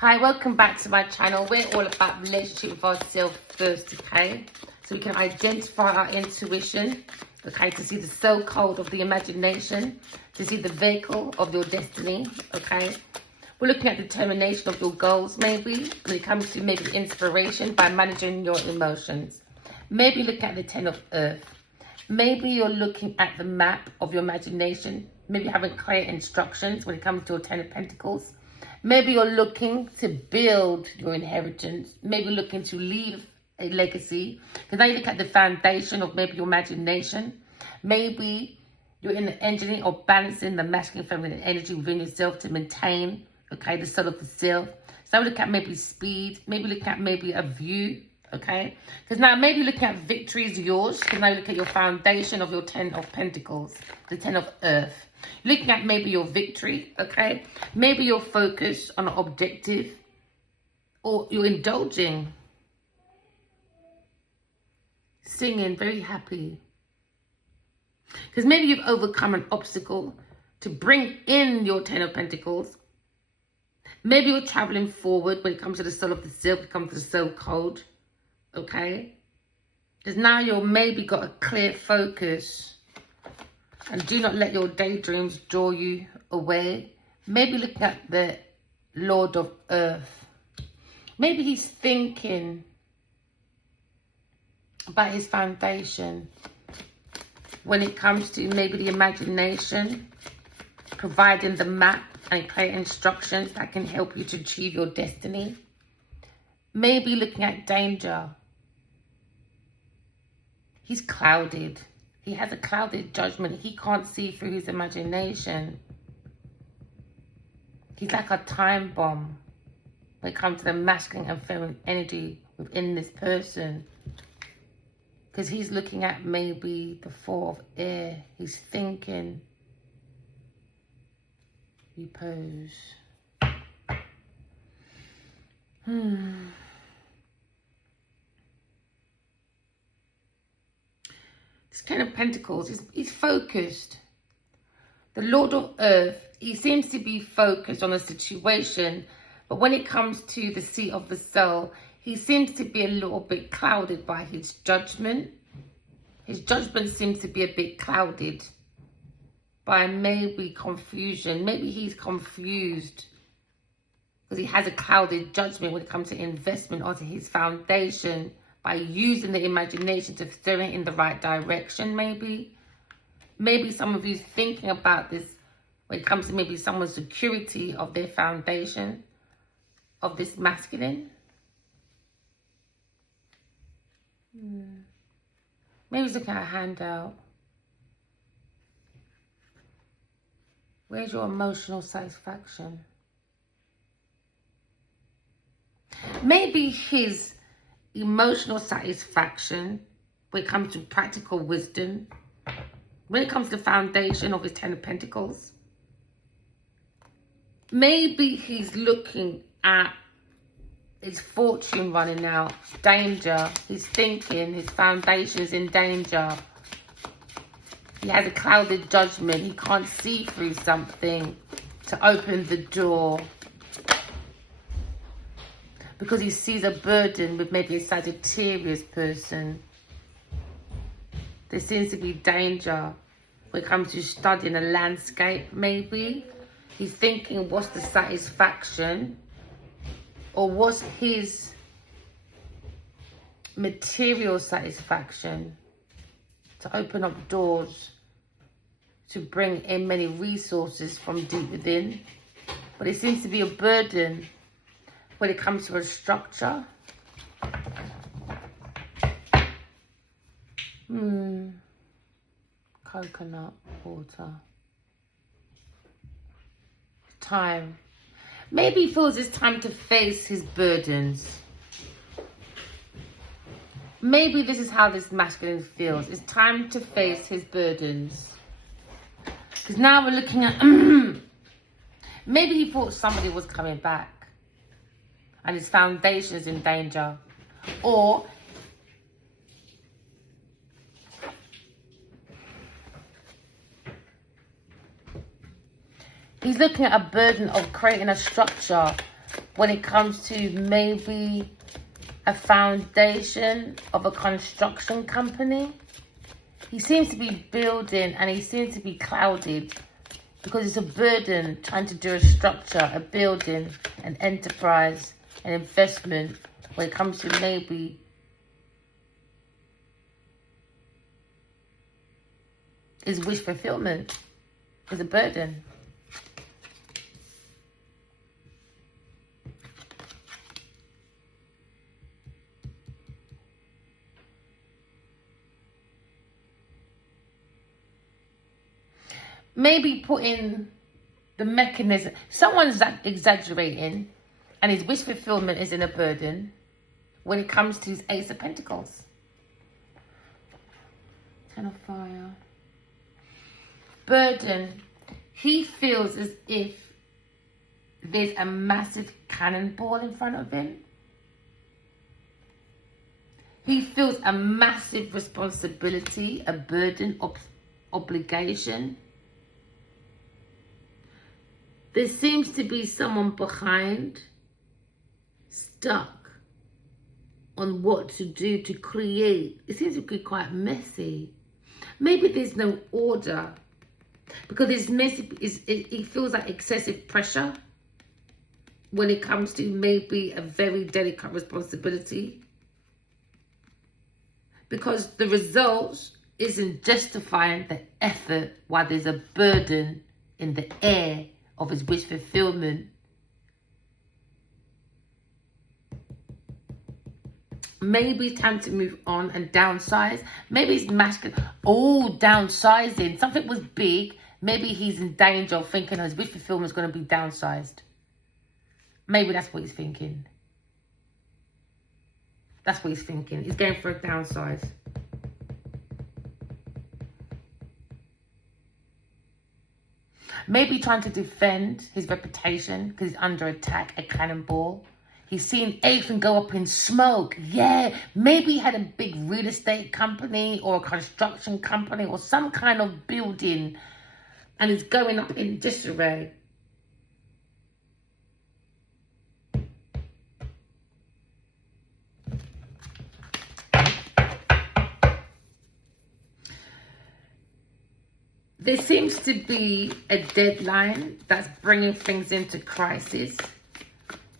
Hi, welcome back to my channel. We're all about relationship with ourselves first, okay? So we can identify our intuition, okay? To see the soul code of the imagination, to see the vehicle of your destiny, okay? We're looking at determination of your goals, maybe, when it comes to maybe inspiration by managing your emotions. Maybe look at the Ten of Earth. Maybe you're looking at the map of your imagination, maybe having clear instructions when it comes to your Ten of Pentacles. Maybe you're looking to build your inheritance, maybe looking to leave a legacy. Because now you look at the foundation of maybe your imagination. Maybe you're in the engineering or balancing the masculine and feminine energy within yourself to maintain, okay, the soul of the self. So look at maybe speed, maybe look at maybe a view, okay? Because now maybe looking at victory is yours. Because now you look at your foundation of your Ten of Pentacles, the Ten of Earth. Looking at maybe your victory, okay? Maybe you're focused on an objective or you're indulging. Singing, very happy. Because maybe you've overcome an obstacle to bring in your Ten of Pentacles. Maybe you're traveling forward when it comes to the soul of the self, when it comes to the soul code, okay? Because now you're maybe got a clear focus. And do not let your daydreams draw you away. Maybe look at the Lord of Earth. Maybe he's thinking about his foundation when it comes to maybe the imagination, providing the map and clear instructions that can help you to achieve your destiny. Maybe looking at danger. He's clouded. He has a clouded judgment. He can't see through his imagination. He's like a time bomb when it comes to the masculine and feminine energy within this person. Because he's looking at maybe the Four of Air. He's thinking. Repose. This Ten of Pentacles, he's focused. The Lord of Earth, he seems to be focused on a situation, but when it comes to the seat of the soul, he seems to be a little bit clouded by his judgment. His judgment seems to be a bit clouded by maybe confusion. Maybe he's confused because he has a clouded judgment when it comes to investment onto his foundation, by using the imagination to steer it in the right direction, maybe. Maybe some of you thinking about this when it comes to maybe someone's security of their foundation, of this masculine. Maybe he's looking at a handout. Where's your emotional satisfaction? Maybe his emotional satisfaction when it comes to practical wisdom, when it comes to the foundation of his Ten of Pentacles. Maybe he's looking at his fortune running out, danger. He's thinking his foundation is in danger. He has a clouded judgment. He can't see through something to open the door, because he sees a burden with maybe a Sagittarius person. There seems to be danger when it comes to studying a landscape, maybe. He's thinking, what's the satisfaction? Or what's his material satisfaction to open up doors, to bring in many resources from deep within? But it seems to be a burden when it comes to a structure. Coconut water. Time. Maybe he feels it's time to face his burdens. Maybe this is how this masculine feels. It's time to face his burdens. Because now we're looking at... maybe he thought somebody was coming back and his foundation is in danger. Or he's looking at a burden of creating a structure when it comes to maybe a foundation of a construction company. He seems to be building and he seems to be clouded because it's a burden trying to do a structure, a building, an enterprise, an investment when it comes to maybe his wish fulfillment is a burden. Maybe putting the mechanism, someone's exaggerating and his wish fulfillment is in a burden when it comes to his Ace of Pentacles. Ten of Fire. Burden. He feels as if there's a massive cannonball in front of him. He feels a massive responsibility, a burden, obligation. There seems to be someone behind, stuck on what to do to create. It seems to be quite messy. Maybe there's no order because it's messy. It feels like excessive pressure when it comes to maybe a very delicate responsibility, because the results isn't justifying the effort while there's a burden in the air of his wish fulfillment. Maybe it's time to move on and downsize. Maybe it's masculine. Oh, downsizing. Something was big. Maybe he's in danger of thinking his wish fulfillment is going to be downsized. Maybe that's what he's thinking. That's what he's thinking. He's going for a downsize. Maybe trying to defend his reputation because he's under attack, a cannonball. He's seen everything go up in smoke. Yeah, maybe he had a big real estate company or a construction company or some kind of building and it's going up in disarray. There seems to be a deadline that's bringing things into crisis.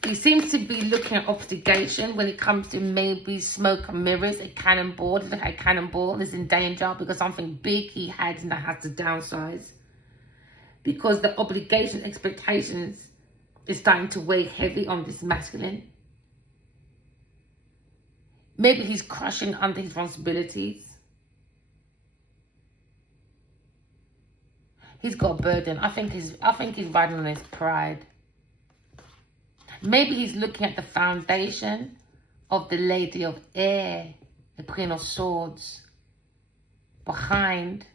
He seems to be looking at obfuscation when it comes to maybe smoke and mirrors, a cannonball. A cannonball is in danger because something big he had and that has to downsize. Because the obligation, expectations is starting to weigh heavy on this masculine. Maybe he's crushing under his responsibilities. He's got a burden. I think he's riding on his pride. Maybe he's looking at the foundation of the Lady of Air, the Queen of Swords, behind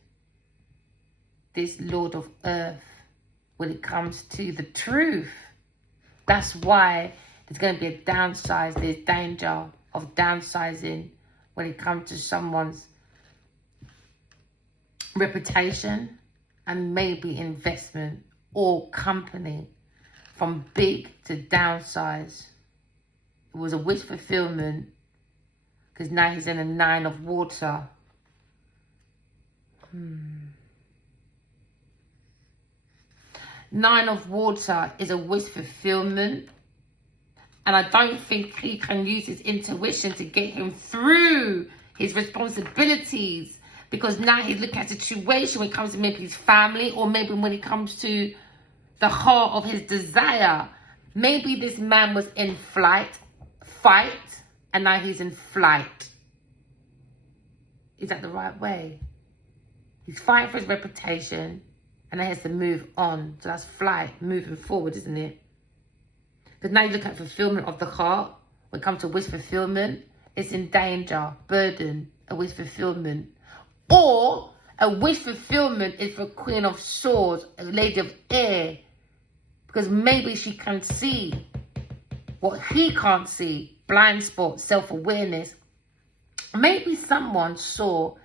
this Lord of Earth when it comes to the truth. That's why there's going to be a downsize. There's danger of downsizing when it comes to someone's reputation and maybe investment or company, from big to downsize. It was a wish fulfillment because now he's in a 9 of water. Nine of water is a wish fulfillment. And I don't think he can use his intuition to get him through his responsibilities. Because now he's looking at a situation when it comes to maybe his family or maybe when it comes to the heart of his desire. Maybe this man was in fight, and now he's in flight. Is that the right way? He's fighting for his reputation and now he has to move on. So that's flight, moving forward, isn't it? Because now you look at fulfillment of the heart. When it comes to wish fulfillment, it's in danger, burden, a wish fulfillment. Or a wish fulfillment is for Queen of Swords, a Lady of Air. Because maybe she can see what he can't see. Blind spot, self-awareness. Maybe someone saw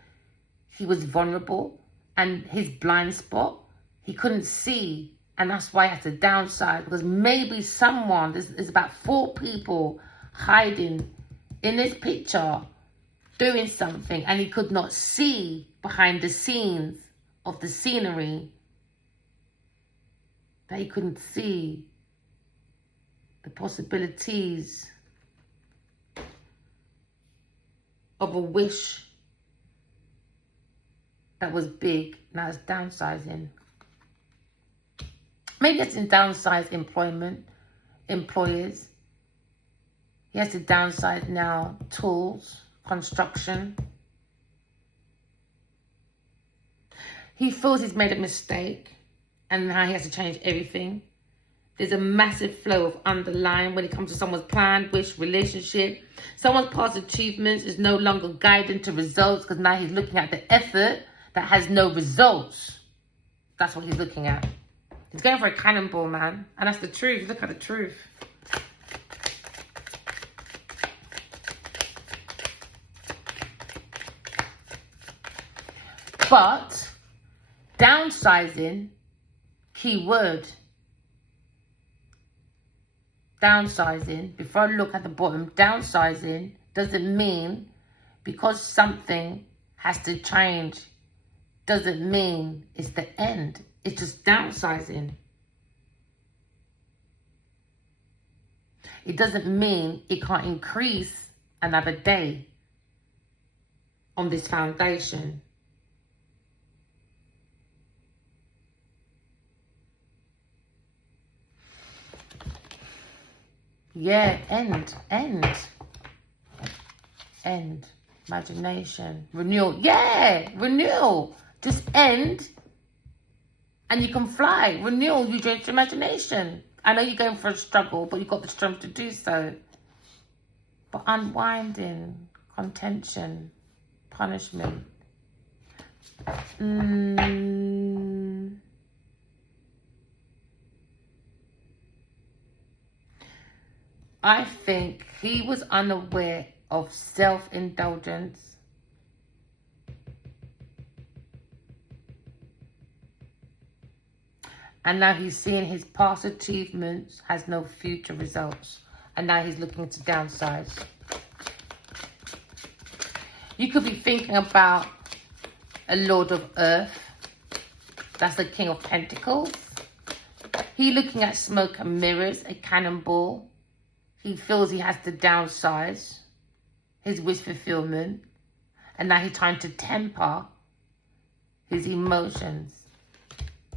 he was vulnerable and his blind spot, he couldn't see. And that's why he has to downsize, because maybe someone, there's about 4 people hiding in this picture doing something, and he could not see behind the scenes of the scenery, that he couldn't see the possibilities of a wish that was big. Now it's downsizing. Maybe it's in downsize employers. He has to downsize now tools, construction. He feels he's made a mistake and now he has to change everything. There's a massive flow of underlying when it comes to someone's plan, wish, relationship. Someone's past achievements is no longer guiding to results, because now he's looking at the effort that has no results. That's what he's looking at. He's going for a cannonball, man. And that's the truth. Look at the truth. But downsizing, key word. Downsizing, before I look at the bottom, downsizing doesn't mean because something has to change, doesn't mean it's the end. It's just downsizing. It doesn't mean it can't increase another day on this foundation. Yeah, end. Imagination. Renewal. Yeah, renewal. Just end and you can fly. Renewal, you change your imagination. I know you're going for a struggle, but you've got the strength to do so. But unwinding, contention, punishment. I think he was unaware of self-indulgence. And now he's seeing his past achievements has no future results. And now he's looking to downsize. You could be thinking about a Lord of Earth. That's the King of Pentacles. He looking at smoke and mirrors, a cannonball. He feels he has to downsize his wish fulfillment. And now he's trying to temper his emotions.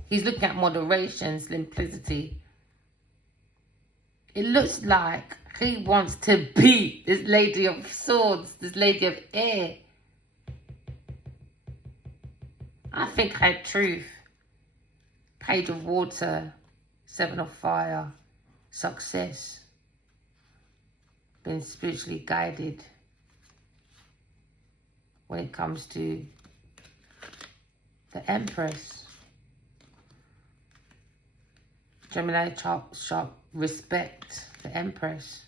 He's looking at moderation, simplicity. It looks like he wants to beat this Lady of Swords, this Lady of Air. I think her truth. Page of Water, 7 of Fire, success. Been spiritually guided when it comes to the Empress. Gemini sharp, respect the Empress.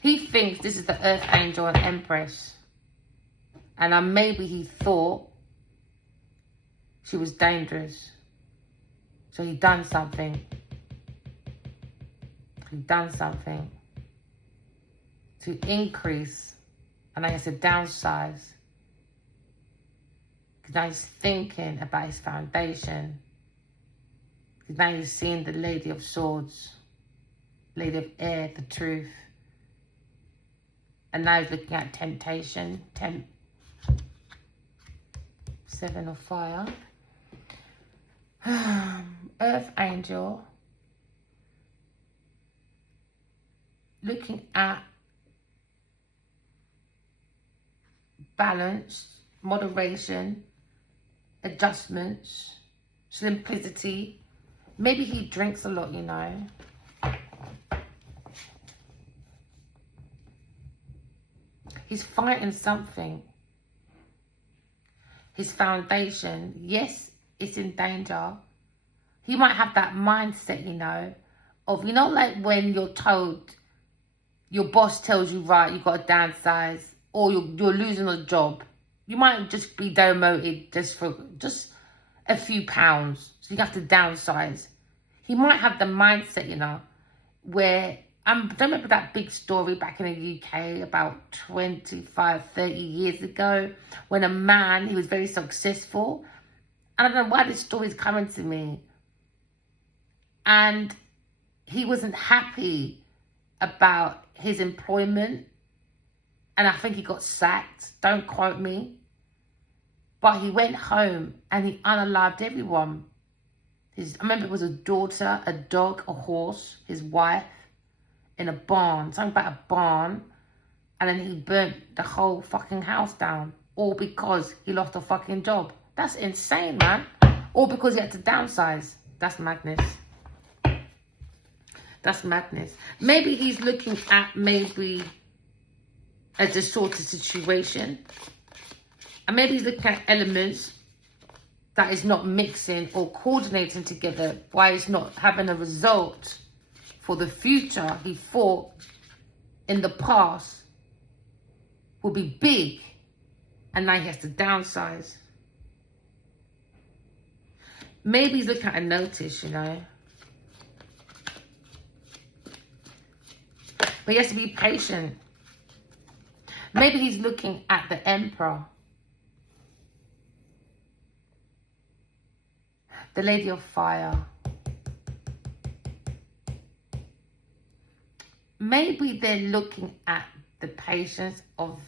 He thinks this is the Earth Angel and Empress. And maybe he thought she was dangerous. So he done something. To increase, and I guess to downsize. Because now he's thinking about his foundation. Because now he's seeing the Lady of Swords, Lady of Air, the truth. And now he's looking at temptation, 7 of Fire. Earth Angel. Looking at balance, moderation, adjustments, simplicity. Maybe he drinks a lot, you know. He's fighting something. His foundation, yes, it's in danger. He might have that mindset, you know, of, you know, like when you're told, your boss tells you, right, you've got to downsize, or you're losing a job. You might just be demoted just for a few pounds. So you have to downsize. he might have the mindset, you know, where, don't remember that big story back in the UK about 25, 30 years ago, when a man, he was very successful. And I don't know why this story is coming to me. And he wasn't happy about his employment. And I think he got sacked. Don't quote me. But he went home and he unalived everyone. I remember it was a daughter, a dog, a horse, his wife, in a barn. Something about a barn. And then he burnt the whole fucking house down. All because he lost a fucking job. That's insane, man. All because he had to downsize. That's madness. That's madness. Maybe he's looking at maybe a distorted situation. And maybe he's looking at elements that is not mixing or coordinating together. Why he's not having a result for the future he thought in the past will be big. And now he has to downsize. Maybe he's looking at a notice, you know. But he has to be patient. Maybe he's looking at the Emperor. The Lady of Fire. Maybe they're looking at the patience of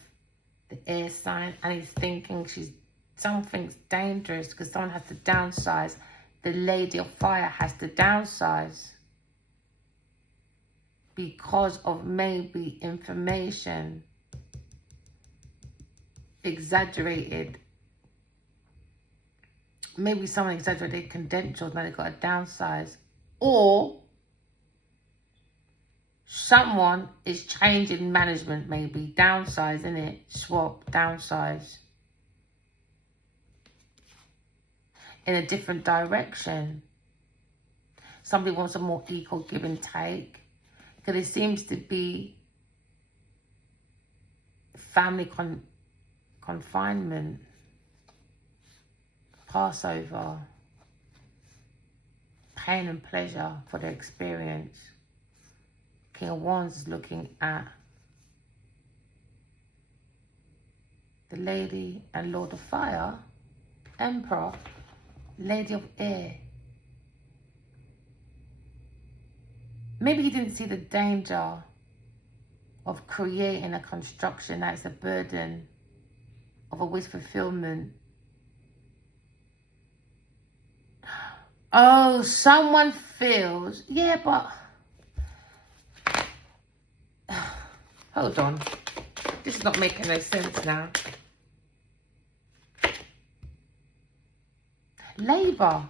the air sign and he's thinking something's dangerous because someone has to downsize. The Lady of Fire has to downsize because of maybe information exaggerated. Maybe someone exaggerated credentials, now they've got to downsize. Or someone is changing management, maybe. Downsize, innit? Swap, downsize. In a different direction. Somebody wants a more equal give and take. Because it seems to be family confinement. Passover. Pain and pleasure for their experience. King of Wands is looking at the Lady and Lord of Fire. Emperor. Lady of Air. Maybe he didn't see the danger of creating a construction that is a burden of a wish fulfillment. Oh, someone feels, yeah, but hold on. This is not making no sense now. Labour.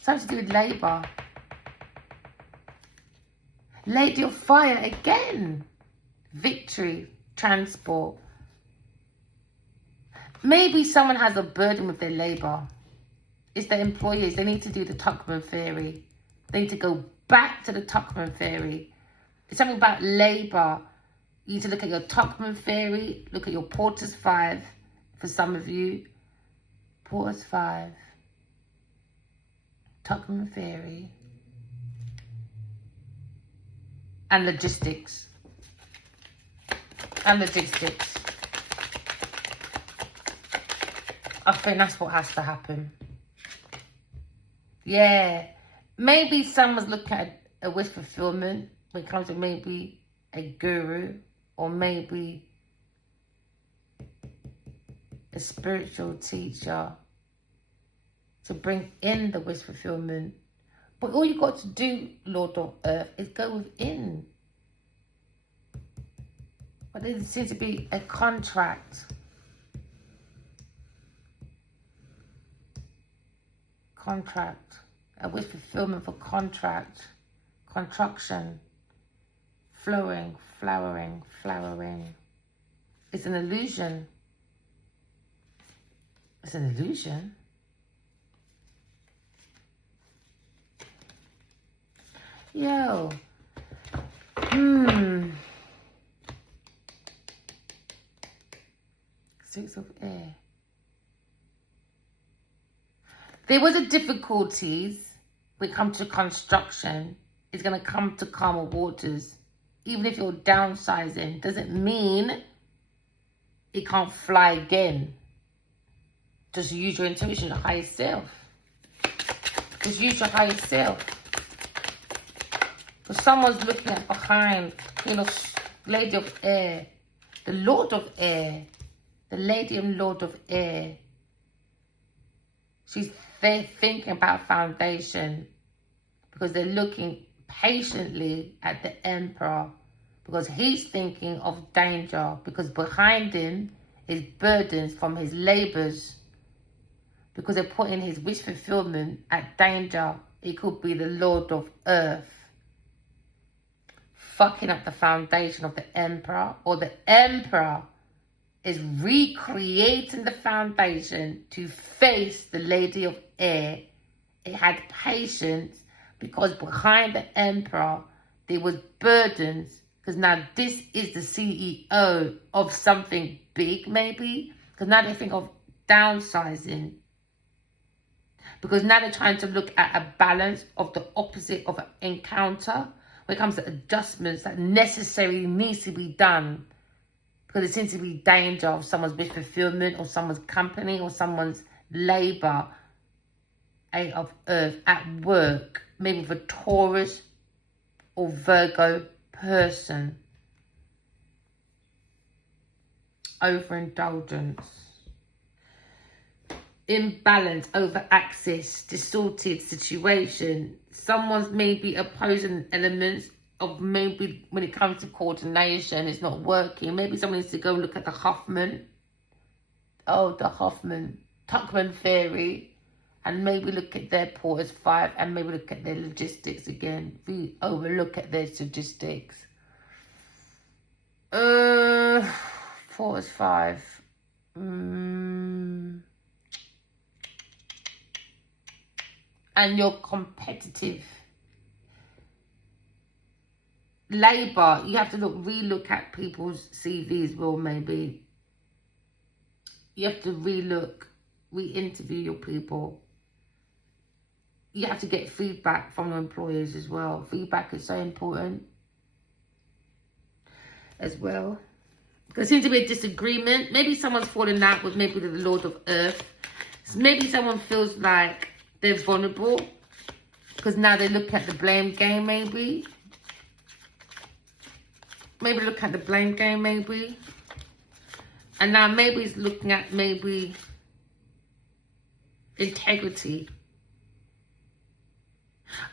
Something to do with labour. Lady of Fire again. Victory. Transport. Maybe someone has a burden with their labour. It's their employers. They need to do the Tuckman theory. They need to go back to the Tuckman theory. It's something about labour. You need to look at your Tuckman theory. Look at your Porter's 5 for some of you. Porter's 5. Tuckman theory. And logistics. And logistics. I think that's what has to happen. Yeah. Maybe someone's looking at a wish fulfillment when it comes to maybe a guru or maybe a spiritual teacher to bring in the wish fulfillment. But all you got to do, Lord of Earth, is go within. But there seems to be a contract. Contract. A wish fulfillment for contract. Construction. Flowering, flowering, flowering. It's an illusion. It's an illusion. Yo. Six of Air. There was a difficulties when it comes to construction, is going to come to calmer waters. Even if you're downsizing, doesn't mean it can't fly again. Just use your intuition, your higher self. Just use your higher self. Because someone's looking at behind, you know, Lady of Air, the Lord of Air, the Lady and Lord of Air. They're thinking about foundation because they're looking patiently at the Emperor because he's thinking of danger because behind him is burdens from his labors because they're putting his wish fulfillment at danger. It could be the Lord of Earth fucking up the foundation of the Emperor, or the Emperor is recreating the foundation to face the Lady of Air. It had patience because behind the Emperor there was burdens, because now this is the CEO of something big maybe, because now they think of downsizing, because now they're trying to look at a balance of the opposite of an encounter when it comes to adjustments that necessarily needs to be done. Because there seems to be danger of someone's wish fulfillment or someone's company or someone's labour. Eight of Earth at work. Maybe with a Taurus or Virgo person. Overindulgence. Imbalance, over access, distorted situation. Someone's maybe opposing elements of maybe when it comes to coordination, it's not working. Maybe someone needs to go look at the Huffman. Oh, the Huffman. Tuckman theory. And maybe look at their Porter's 5 and maybe look at their logistics again. We overlook at their logistics. Porter's 5. And you're competitive. Labour, you have to relook at people's CVs, well, maybe. You have to re-interview your people. You have to get feedback from your employers as well. Feedback is so important as well. There seems to be a disagreement. Maybe someone's falling out with maybe the Lord of Earth. Maybe someone feels like they're vulnerable because now they look at the blame game, maybe. Maybe look at the blame game, maybe. And now maybe he's looking at maybe integrity.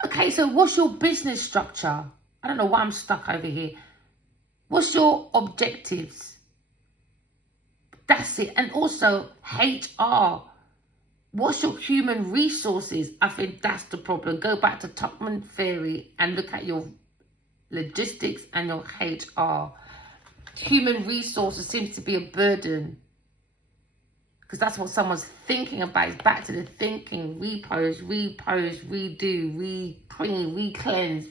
Okay, so what's your business structure? I don't know why I'm stuck over here. What's your objectives? That's it. And also HR. What's your human resources? I think that's the problem. Go back to Tuckman theory and look at your logistics and your HR. Human resources seems to be a burden. Because that's what someone's thinking about. It's back to the thinking. Repose, redo, re-clean, re-cleanse,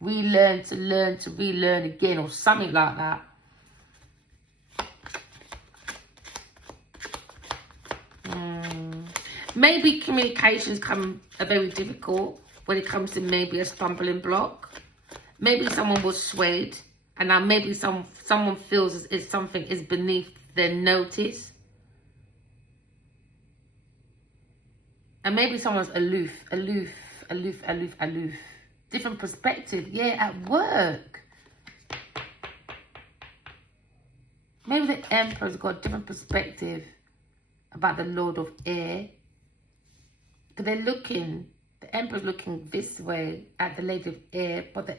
relearn to learn to relearn again, or something like that. Maybe communications are very difficult when it comes to maybe a stumbling block. Maybe someone was swayed, and now maybe someone feels as if something is beneath their notice. And maybe someone's aloof. Different perspective, yeah, at work. Maybe the Emperor's got a different perspective about the Lord of Air. But they're looking, the Emperor's looking this way at the Lady of Air, but the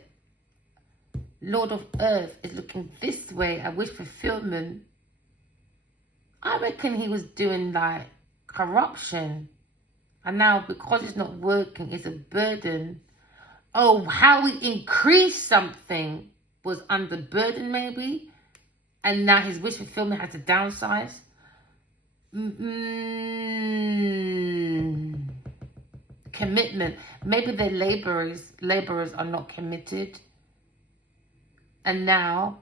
Lord of Earth is looking this way at wish fulfillment. I reckon he was doing like corruption. And now because it's not working, it's a burden. Oh, how we increase something was under burden maybe. And now his wish fulfillment had to downsize. Commitment. Maybe their laborers are not committed. And now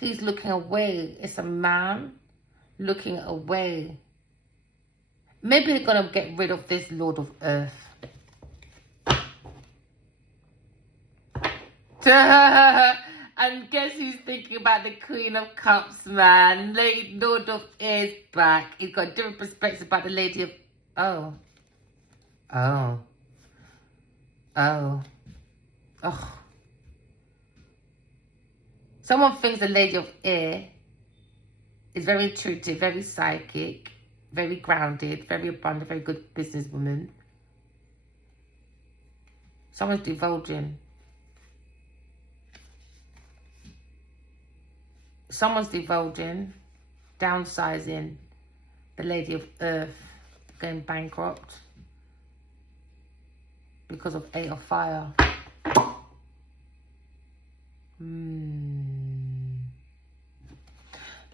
he's looking away. It's a man looking away. Maybe they're going to get rid of this Lord of Earth. And guess who's thinking about the Queen of Cups, man? Lady Lord of Air's back. He's got a different perspective about the Lady of... Oh. Someone thinks the Lady of Air is very intuitive, very psychic, very grounded, very abundant, very good businesswoman. Someone's divulging. Someone's divulging, downsizing the Lady of Earth, going bankrupt because of 8 of Fire.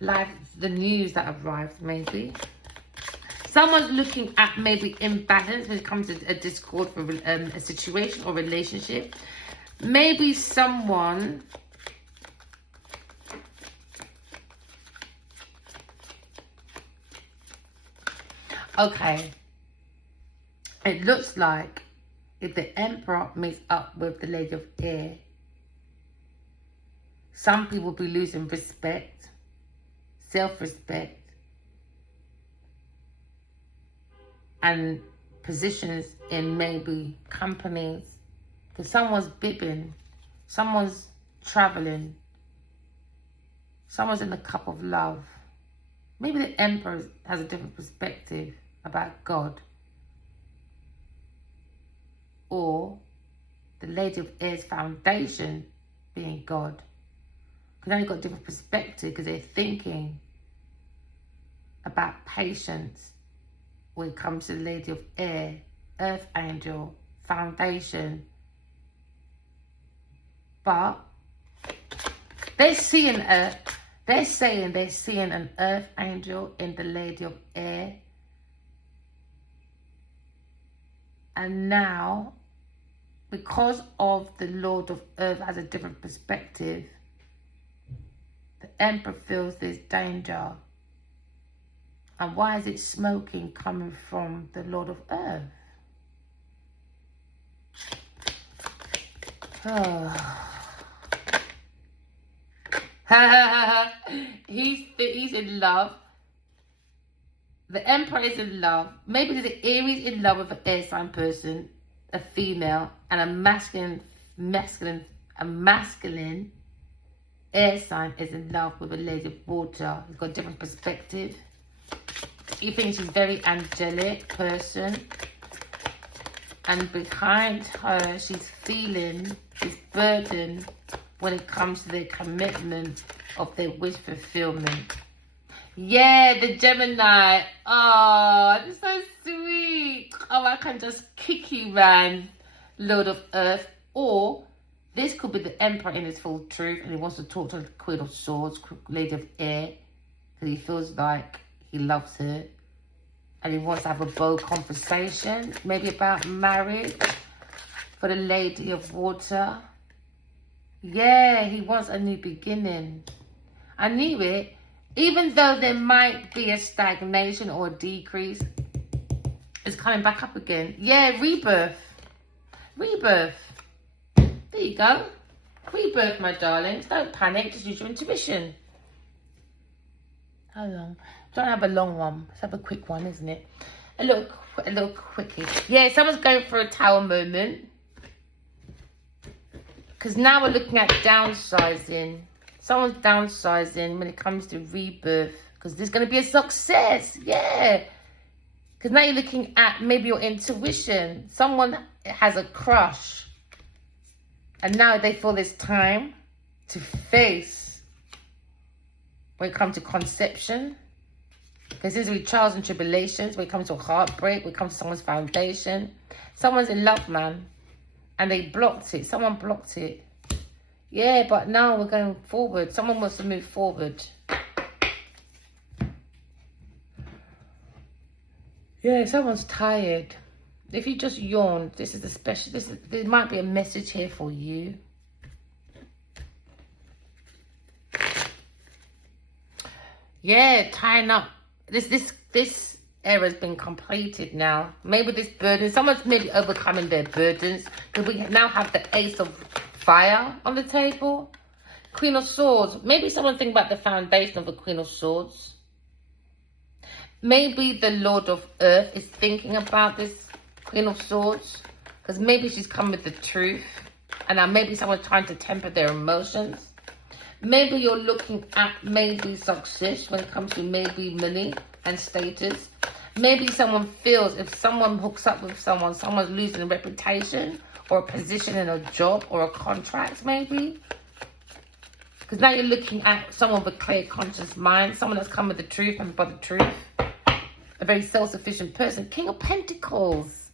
Life, the news that arrived, maybe. Someone's looking at maybe imbalance when it comes to a discord for a situation or relationship. Maybe someone... Okay. It looks like if the Emperor meets up with the Lady of Air, some people will be losing respect, self-respect, and positions in maybe companies. Because someone's bibbing, someone's traveling, someone's in the cup of love. Maybe the Emperor has a different perspective about God. Or the Lady of Air's foundation being God. Because they've got a different perspective because they're thinking about patience when it comes to the Lady of Air, Earth Angel, foundation. But they're saying they're seeing an Earth Angel in the Lady of Air. And now, because of the Lord of Earth has a different perspective, the Emperor feels there's danger. And why is it smoking coming from the Lord of Earth? He's in love. The Emperor is in love. Maybe there's an Aries in love with an air sign person, a female, and a masculine air sign is in love with a Lady of Water. He's got a different perspective. He thinks she's a very angelic person. And behind her, she's feeling this burden when it comes to their commitment of their wish fulfillment. Yeah, the Gemini. Oh, it's so sweet. Oh, I can just kick you, man, Lord of Earth. Or this could be the Emperor in his full truth and he wants to talk to the Queen of Swords, Lady of Air, because he feels like he loves her and he wants to have a bold conversation, maybe about marriage for the Lady of Water. Yeah, he wants a new beginning. I knew it. Even though there might be a stagnation or a decrease, it's coming back up again. Yeah, rebirth. Rebirth. There you go. Rebirth, my darlings. Don't panic. Just use your intuition. How long? Don't have a long one. Let's have a quick one, isn't it? A little quickie. Yeah, someone's going for a tower moment. Because now we're looking at downsizing. Someone's downsizing when it comes to rebirth. Because there's going to be a success. Yeah. Because now you're looking at maybe your intuition. Someone has a crush. And now they feel it's time to face when it comes to conception. Because there's going to be trials and tribulations when it comes to heartbreak, when it comes to someone's foundation. Someone's in love, man. And they blocked it. Someone blocked it. Yeah, but now we're going forward. Someone wants to move forward. Yeah, someone's tired. If you just yawned, this is a special. There might be a message here for you. Yeah, tying up. This era has been completed now. Maybe this burden. Someone's maybe overcoming their burdens. Because we now have the Ace of fire on the table. Queen of Swords. Maybe someone think about the foundation of the Queen of Swords. Maybe the Lord of Earth is thinking about this Queen of Swords. Because maybe she's come with the truth. And now maybe someone's trying to temper their emotions. Maybe you're looking at maybe success when it comes to maybe money and status. Maybe someone feels if someone hooks up with someone, someone's losing a reputation or a position in a job or a contract maybe. Because now you're looking at someone with a clear conscious mind, someone that's come with the truth and by the truth. A very self-sufficient person. King of Pentacles.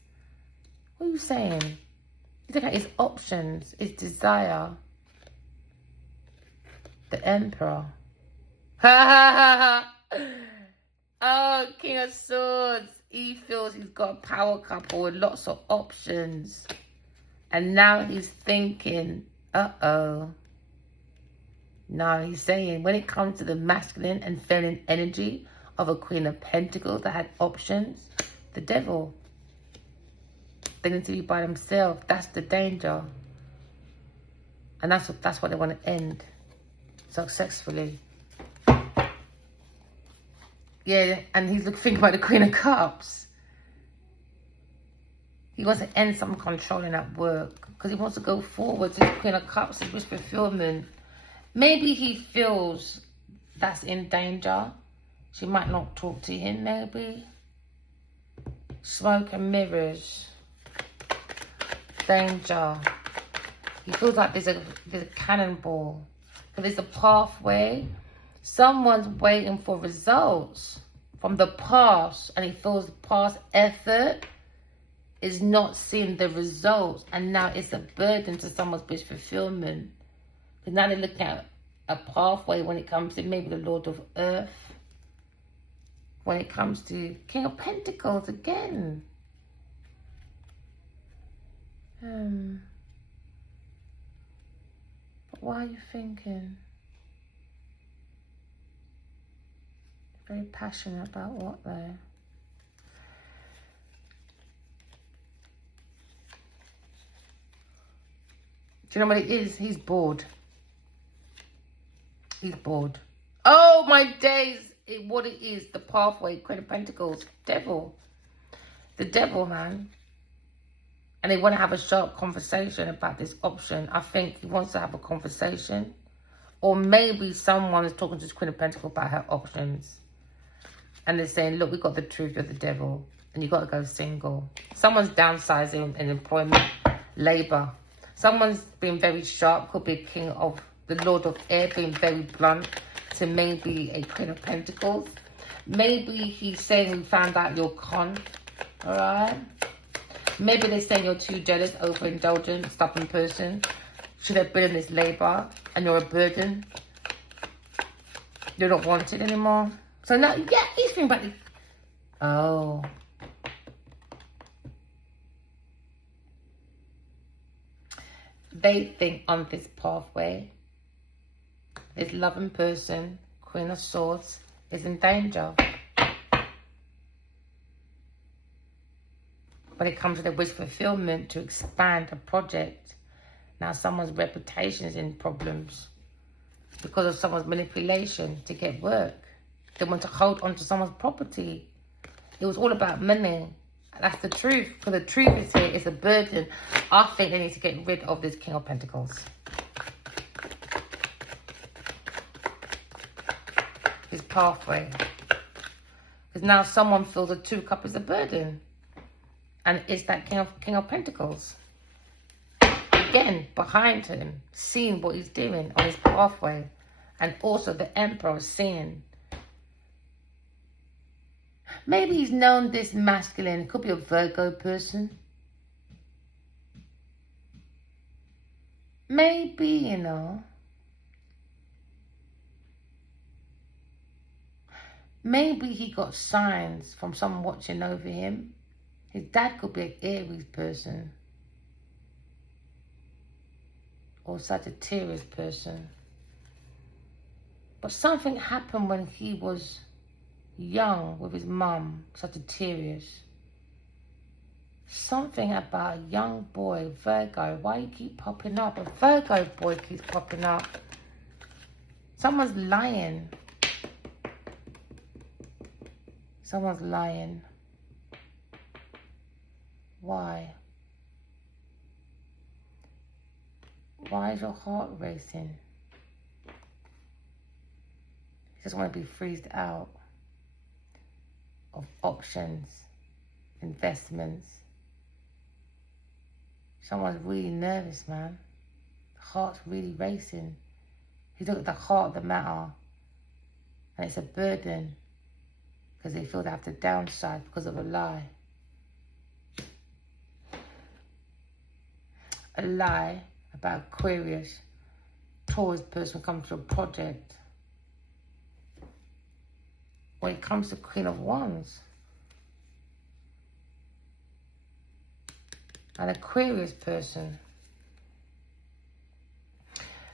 What are you saying? You look at his options, his desire. The Emperor. Ha ha ha ha. Oh, King of Swords. He feels he's got a power couple with lots of options. And now he's thinking, uh-oh. No, he's saying when it comes to the masculine and feminine energy of a Queen of Pentacles that had options, the Devil. They need to be by themselves. That's the danger. And that's what they want to end successfully. Yeah, and he's thinking about the Queen of Cups. He wants to end some controlling at work because he wants to go forward to the Queen of Cups and wish fulfillment. Maybe he feels that's in danger. She might not talk to him, maybe. Smoke and mirrors. Danger. He feels like there's a cannonball. There's a pathway. Someone's waiting for results from the past, and he feels the past effort is not seeing the results, and now it's a burden to someone's wish fulfillment. Because now they're looking at a pathway when it comes to maybe the Lord of Earth. When it comes to King of Pentacles again. But why are you thinking? Very passionate about what though? Do you know what it is? He's bored. He's bored. Oh my days! What it is, the pathway, Queen of Pentacles, Devil. The Devil, man. And they want to have a sharp conversation about this option. I think he wants to have a conversation. Or maybe someone is talking to the Queen of Pentacles about her options. And they're saying, look, we got the truth of the Devil. And you got to go single. Someone's downsizing in employment, labor. Someone's being very sharp. Could be a king of the Lord of Air being very blunt to maybe a Queen of Pentacles. Maybe he's saying we found out you're con. Alright? Maybe they're saying you're too jealous, overindulgent, stubborn person. Should have been in this labor and you're a burden. You're not wanted anymore. So now, yeah, he's thinking about the... Oh. They think on this pathway, this loving person, Queen of Swords, is in danger. When it comes to the wish fulfillment to expand a project, now someone's reputation is in problems because of someone's manipulation to get work. They want to hold on to someone's property. It was all about money. That's the truth. Because the truth is here, it's a burden. I think they need to get rid of this King of Pentacles. His pathway. Because now someone feels a 2 cup is a burden. And it's that King of Pentacles. Again, behind him, seeing what he's doing on his pathway. And also the Emperor seeing. Maybe he's known this masculine. It could be a Virgo person. Maybe, you know. Maybe he got signs from someone watching over him. His dad could be an Aries person. Or Sagittarius person. But something happened when he was young with his mum, Sagittarius. Something about a young boy, Virgo. Why you keep popping up? A Virgo boy keeps popping up. Someone's lying. Someone's lying. Why? Why is your heart racing? You just want to be freezed out of options, investments. Someone's really nervous, man. The heart's really racing. You look at the heart of the matter, and it's a burden because they feel they have to downsize because of a lie. A lie about Aquarius, Taurus person comes to a project. When it comes to Queen of Wands, an Aquarius person,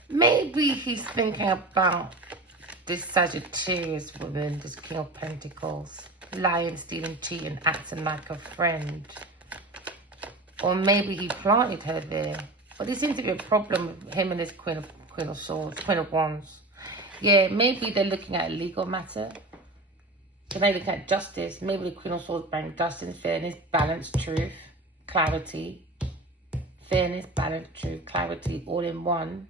maybe he's thinking about this Sagittarius woman, this King of Pentacles, lying, stealing, cheating, acting like a friend. Or maybe he planted her there. But there seems to be a problem with him and this Queen of Swords, Queen of Wands. Yeah, maybe they're looking at a legal matter. They may look at justice. Maybe the Queen of Swords brings justice, fairness, balance, truth, clarity. Fairness, balance, truth, clarity, all in one.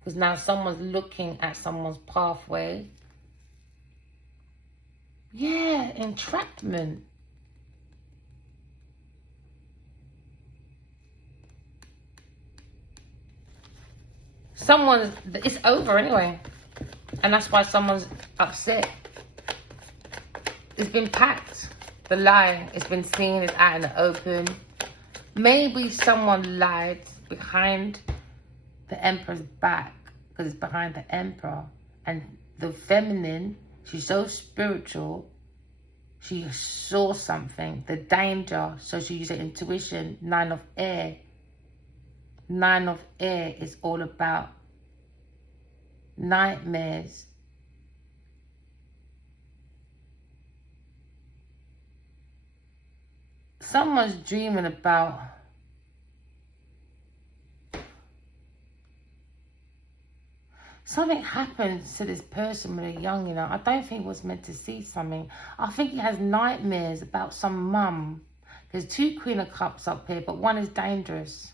Because now someone's looking at someone's pathway. Yeah, entrapment. It's over anyway. And that's why someone's upset. It's been packed. The lie, it's been seen, it's out in the open. Maybe someone lied behind the Emperor's back, because it's behind the Emperor. And the feminine, she's so spiritual, she saw something, the danger, so she used her intuition. 9 of Air. 9 of Air is all about nightmares. Someone's dreaming about something happened to this person when they're young, you know. I don't think he was meant to see something. I think he has nightmares about some mum. There's 2 Queen of Cups up here, but one is dangerous.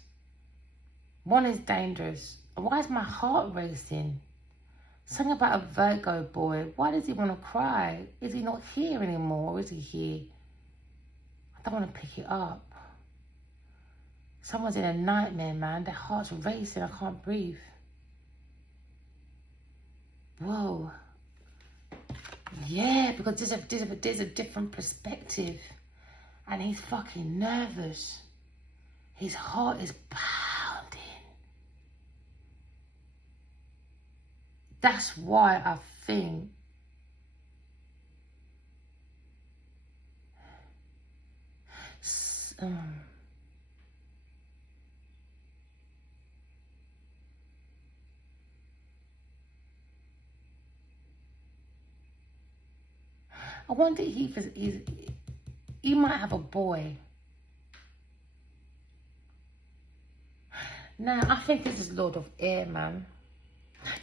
One is dangerous. Why is my heart racing? Something about a Virgo boy. Why does he want to cry? Is he not here anymore, or is he here? I don't want to pick it up. Someone's in a nightmare, man. Their heart's racing. I can't breathe. Whoa. Yeah, because there's a different perspective. And he's fucking nervous. His heart is pounding. That's why I think I wonder if he might have a boy. Now, I think this is Lord of Air, man.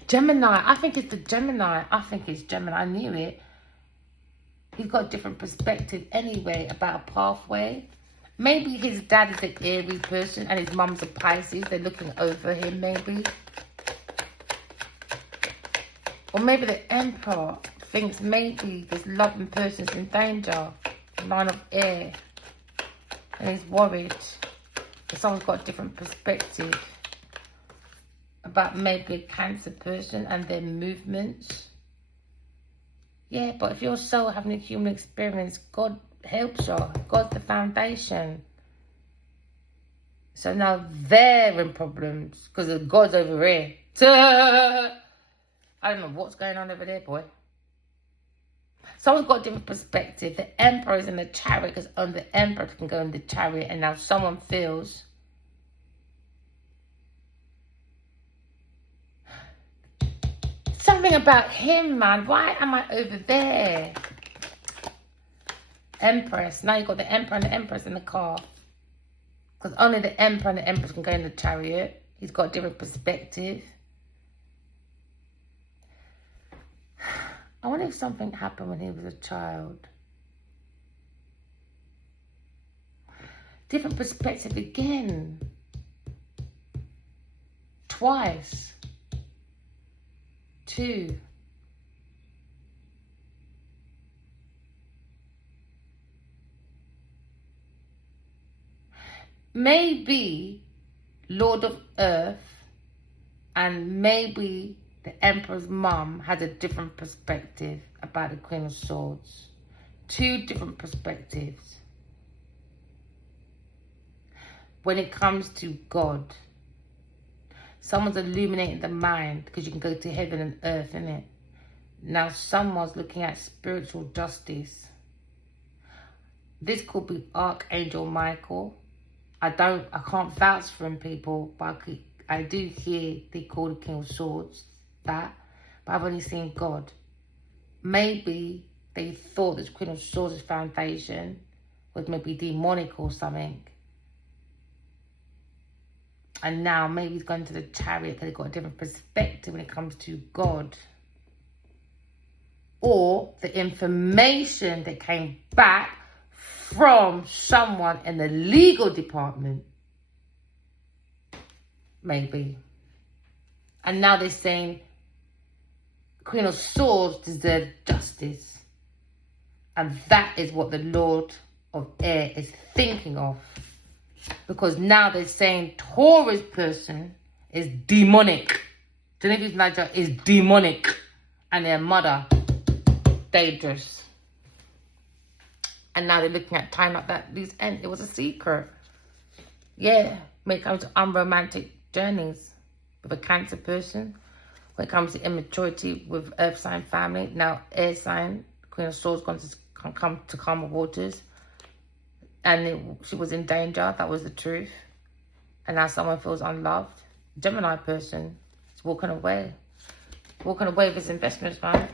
Gemini. I think it's the Gemini. I think it's Gemini. I knew it. He's got a different perspective anyway about a pathway. Maybe his dad is an Aries person and his mum's a Pisces. They're looking over him, maybe. Or maybe the Emperor thinks maybe this loving person's in danger. 9 of Air. And he's worried. If someone's got a different perspective about maybe a Cancer person and their movements. Yeah, but if your soul having a human experience, God helps you. God's the foundation. So now they're in problems because of God's over here. I don't know what's going on over there, boy. Someone's got a different perspective. The Emperor is in the Chariot because only the Emperor can go in the Chariot, and now someone feels something about him, man. Why am I over there? Empress. Now you've got the Emperor and the Empress in the car. Because only the Emperor and the Empress can go in the chariot. He's got a different perspective. I wonder if something happened when he was a child. Different perspective again. Twice. 2. Maybe Lord of Earth and maybe the Emperor's mum had a different perspective about the Queen of Swords. 2 different perspectives. When it comes to God, someone's illuminating the mind because you can go to heaven and earth, innit? Now someone's looking at spiritual justice. This could be Archangel Michael. I can't vouch for him, people, but I do hear they call the King of Swords that, but I've only seen God. Maybe they thought this Queen of Swords' foundation was maybe demonic or something. And now maybe he's going to the chariot because he's got a different perspective when it comes to God. Or the information that came back from someone in the legal department. Maybe. And now they're saying Queen of Swords deserves justice. And that is what the Lord of Air is thinking of. Because now they're saying Taurus person is demonic. Genevieve Niger is demonic. And their mother, dangerous. And now they're looking at time like that. It was a secret. Yeah. When it comes to unromantic journeys with a Cancer person. When it comes to immaturity with Earth sign family. Now Air sign, Queen of Swords, going to come to calmer waters. And she was in danger. That was the truth. And now someone feels unloved. Gemini person is walking away. Walking away with his investments, man.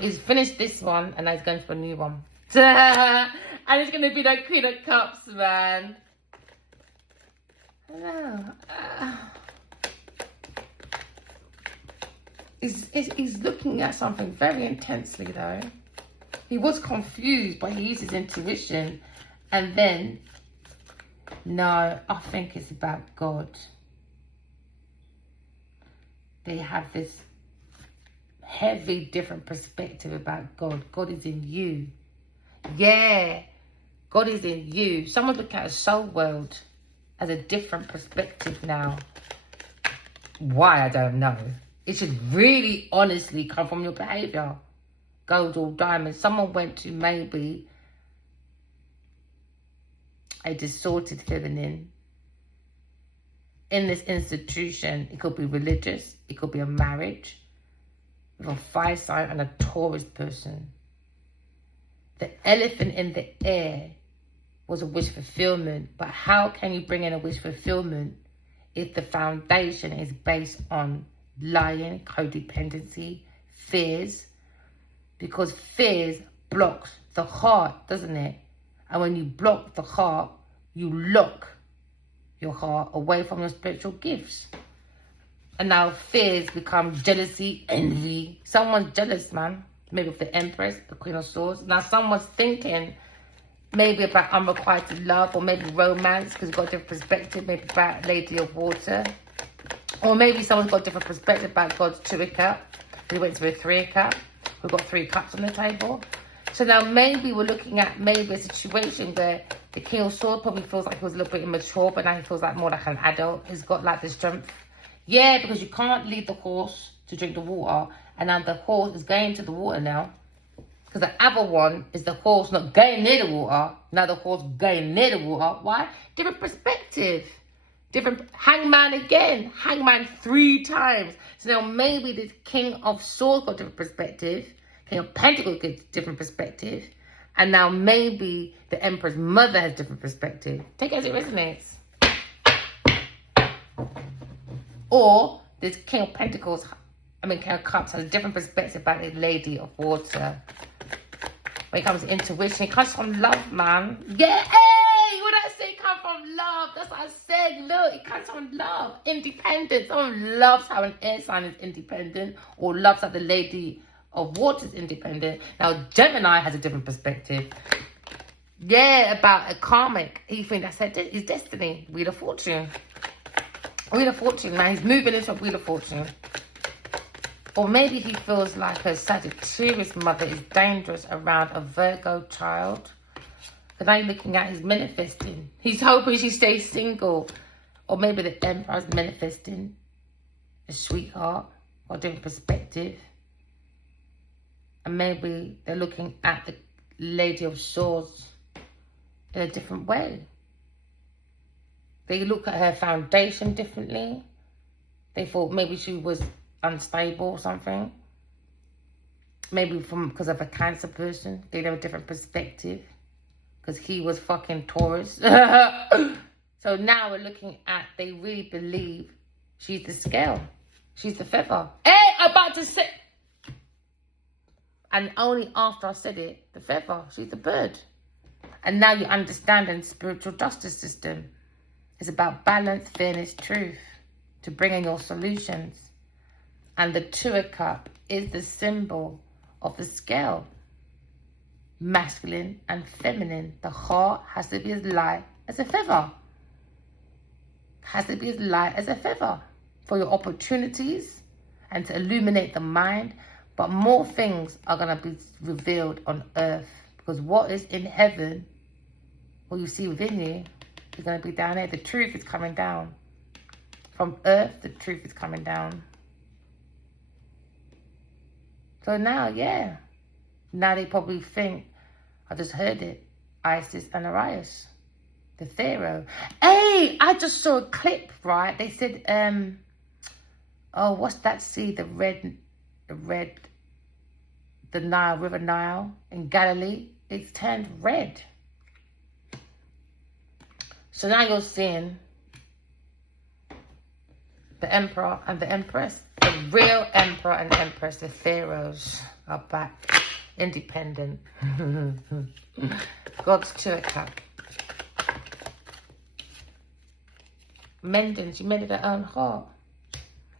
He's finished this one and now he's going for a new one. And it's going to be that Queen of Cups, man. I know. He's looking at something very intensely, though. He was confused, but he used his intuition. And then, no, I think it's about God. They have this heavy, different perspective about God. God is in you. Yeah, God is in you. Someone look at a soul world as a different perspective now. Why, I don't know. It should really, honestly come from your behaviour. Gold or diamonds. Someone went to maybe a distorted feminine in this institution. It could be religious. It could be a marriage with a fire sign and a Taurus person. The elephant in the air was a wish fulfillment. But how can you bring in a wish fulfillment if the foundation is based on lying, codependency, fears? Because fears blocks the heart, doesn't it? And when you block the heart, you lock your heart away from your spiritual gifts. And now fears become jealousy, envy. Someone's jealous, man. Maybe of the Empress, the Queen of Swords. Now someone's thinking maybe about unrequited love or maybe romance because you've got a different perspective. Maybe about Lady of Water. Or maybe someone's got a different perspective about God's 2 cup. We went to a 3 cup. We've got 3 cups on the table. So now maybe we're looking at maybe a situation where the King of Swords probably feels like he was a little bit immature, but now he feels like more like an adult. He's got like the strength. Yeah, because you can't lead the horse to drink the water. And now the horse is going to the water now. Because the other one is the horse not going near the water. Now the horse going near the water. Why? Different perspective. Different hangman again. Hangman 3 times. So now maybe the King of Swords got different perspective. King of Pentacles gets different perspective. And now maybe the Emperor's mother has different perspective. Take it as it resonates. Or this King of Pentacles, King of Cups has a different perspective about the Lady of Water. when it comes to intuition, it comes from love, man. Yeah, hey, what I say, it comes from love. That's what I said. Look, it comes from love, independence. Someone loves how an air sign is independent, or loves how the lady of water is independent. Now, Gemini has a different perspective. Yeah, about a karmic. He thinks that's his destiny. Wheel of Fortune. Wheel of Fortune. Now, he's moving into a Wheel of Fortune. Or maybe he feels like a Sagittarius mother is dangerous around a Virgo child. Because now you're looking at his manifesting. He's hoping she stays single. Or maybe the Emperor's manifesting a sweetheart or a different perspective. And maybe they're looking at the Lady of Swords in a different way. They look at her foundation differently. They thought maybe she was unstable or something. Maybe because of a Cancer person. They have a different perspective. Because he was fucking Taurus. So now we're looking at, they really believe she's the scale. She's the feather. Hey, I'm about to say. And only after I said it, the feather, she's the bird. And now you understand the spiritual justice system. It's about balance, fairness, truth. To bring in your solutions. And the Two of Cups is the symbol of the scale. Masculine and feminine. The heart has to be as light as a feather. Has to be as light as a feather. For your opportunities and to illuminate the mind. But more things are going to be revealed on earth. Because what is in heaven, what you see within you, is going to be down there. The truth is coming down. From earth, the truth is coming down. So now, yeah. Now they probably think, I just heard it, Isis and Arius, the pharaoh. Hey, I just saw a clip, right? They said, oh, what's that sea? The Nile, River Nile in Galilee. It's turned red. So now you're seeing the Emperor and the Empress. The real Emperor and Empress, the pharaohs, are back. Independent. God's Two of Cups. Mending. She mended her own heart.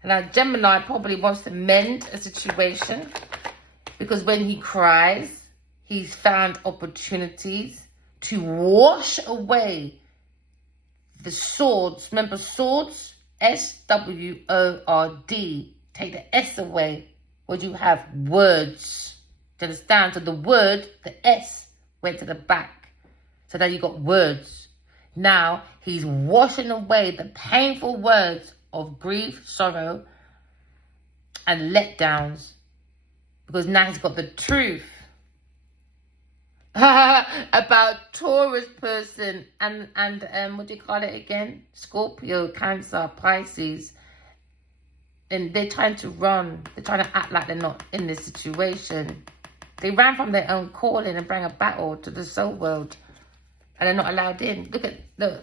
And now Gemini probably wants to mend a situation. Because when he cries, he's found opportunities to wash away the swords. Remember swords? S-W-O-R-D. Take the S away. Would you have words? Do you understand? So the word, the S, went to the back. So now you got words. Now he's washing away the painful words of grief, sorrow, and letdowns. Because now he's got the truth about Taurus person and what do you call it again? Scorpio, Cancer, Pisces. And they're trying to run. They're trying to act like they're not in this situation. They ran from their own calling and bring a battle to the soul world. And they're not allowed in. Look at the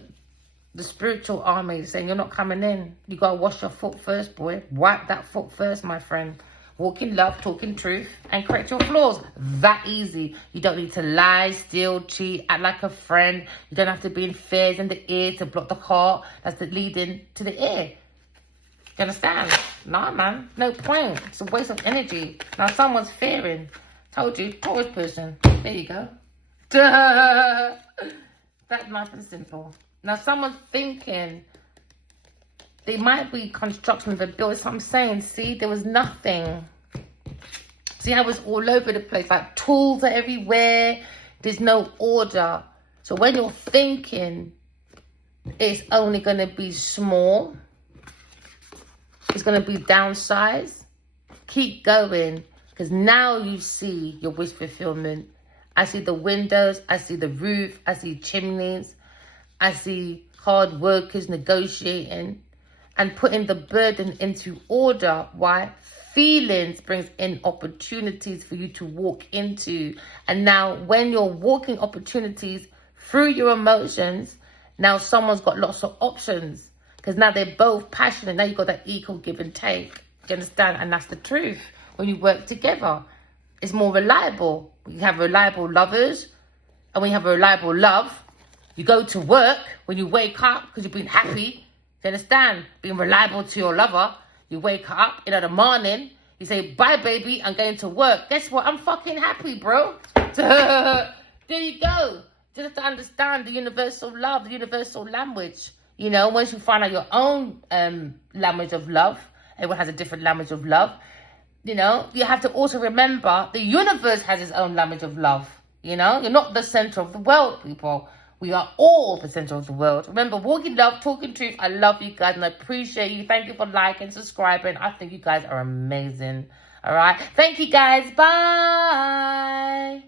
spiritual army saying, you're not coming in. You got to wash your foot first, boy. Wipe that foot first, my friend. Walk in love, talk in truth, and correct your flaws. That easy. You don't need to lie, steal, cheat, act like a friend. You don't have to be in fears in the ear to block the heart. That's the leading to the ear. You understand? Nah, man. No point. It's a waste of energy. Now someone's fearing. Told you, Taurus person. There you go. That's nice and simple. Now someone's thinking there might be construction of a building. That's what I'm saying. See, there was nothing. See how it's all over the place. Like tools are everywhere. There's no order. So when you're thinking it's only going to be small, it's going to be downsized, keep going. Because now you see your wish fulfillment. I see the windows. I see the roof. I see chimneys. I see hard workers negotiating and putting the burden into order. Why? Feelings brings in opportunities for you to walk into. And now when you're walking opportunities through your emotions, now someone's got lots of options. Because now they're both passionate. Now you've got that equal give and take. Do you understand? And that's the truth when you work together. it's more reliable. You have reliable lovers. And when you have a reliable love, you go to work when you wake up because you've been happy. You understand? Being reliable to your lover. You wake up in the morning. You say, bye, baby. I'm going to work. Guess what? I'm fucking happy, bro. There you go. Just to understand the universal love, the universal language. You know, once you find out your own language of love, everyone has a different language of love. You know, you have to also remember the universe has its own language of love. You know, you're not the center of the world, people. We are all the center of the world. Remember, walking love, talking truth. I love you guys and I appreciate you. Thank you for liking, subscribing. I think you guys are amazing. All right. Thank you, guys. Bye.